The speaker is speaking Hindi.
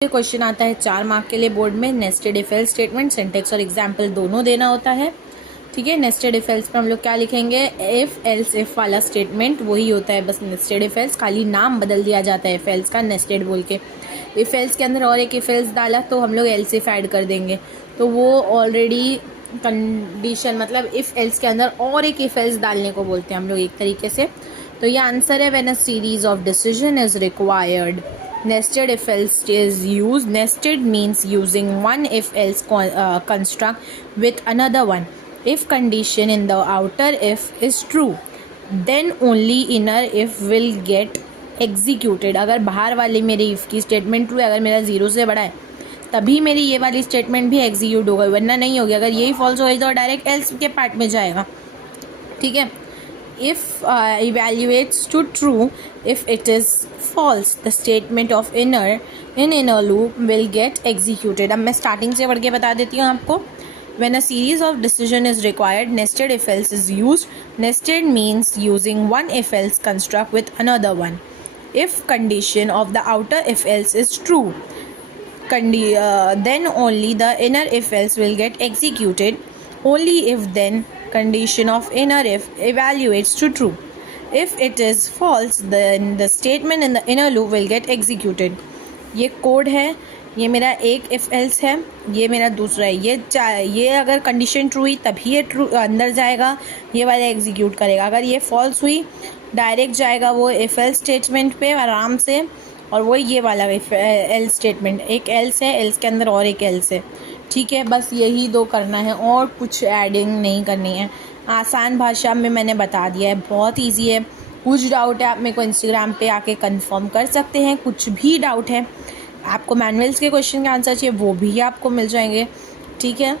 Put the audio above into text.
ये क्वेश्चन आता है 4 मार्क के लिए बोर्ड में। Nested if else statement, syntax और एग्जाम्पल दोनों देना होता है। ठीक है, नेस्टेड इफ एल्स में हम लोग क्या लिखेंगे, इफ एल्स इफ वाला स्टेटमेंट वही होता है, बस नेस्टेड इफ एल्स, खाली नाम बदल दिया जाता है इफ एल्स का नेस्टेड बोल के। इफ एल्स के अंदर और एक इफ एल्स डाला तो हम लोग एल्स इफ ऐड कर देंगे, तो वो ऑलरेडी कंडीशन, मतलब इफ एल्स के अंदर और एक इफ एल्स डालने को बोलते हैं हम लोग एक तरीके से। तो ये आंसर है, when a series of decision is required, nested if else is used. Nested means using one if else construct with another one. If condition in the outer if is true, then only inner if will get executed. अगर बाहर वाली मेरी if की स्टेटमेंट ट्रू है, अगर मेरा 0 से बड़ा है तभी मेरी ये वाली स्टेटमेंट भी एग्जीक्यूट होगा, वरना नहीं होगी। अगर यही फॉल्स होगी तो डायरेक्ट एल्स के पार्ट में जाएगा। ठीक है, if evaluates to true, if it is false, the statement of inner loop will get executed. अब मैं स्टार्टिंग से पढ़ के बता देती हूँ आपको। When a series of decision is required, nested if else is used. Nested means using one if else construct with another one. If condition of the outer if else is true, then only the inner if else will get executed. Only if then condition of inner if evaluates to true. If it is false, then the statement in the inner loop will get executed. ये कोड है, ये मेरा एक इफ एल्स है, ये मेरा दूसरा है। ये अगर कंडीशन ट्रू हुई तभी ये ट्रू अंदर जाएगा, ये वाला एग्जीक्यूट करेगा। अगर ये फॉल्स हुई डायरेक्ट जाएगा वो इफ एल्स स्टेटमेंट पे आराम से, और वो ये वाला इफ एल्स स्टेटमेंट, एक एल्स है, एल्स के अंदर और एक एल्स है। ठीक है, बस यही दो करना है और कुछ एडिंग नहीं करनी है। आसान भाषा में मैंने बता दिया है, बहुत इजी है। कुछ डाउट है आप मेरे को इंस्टाग्राम पे आके कंफर्म कर सकते हैं। कुछ भी डाउट है, आपको मैनुअल्स के क्वेश्चन के आंसर चाहिए वो भी आपको मिल जाएंगे। ठीक है।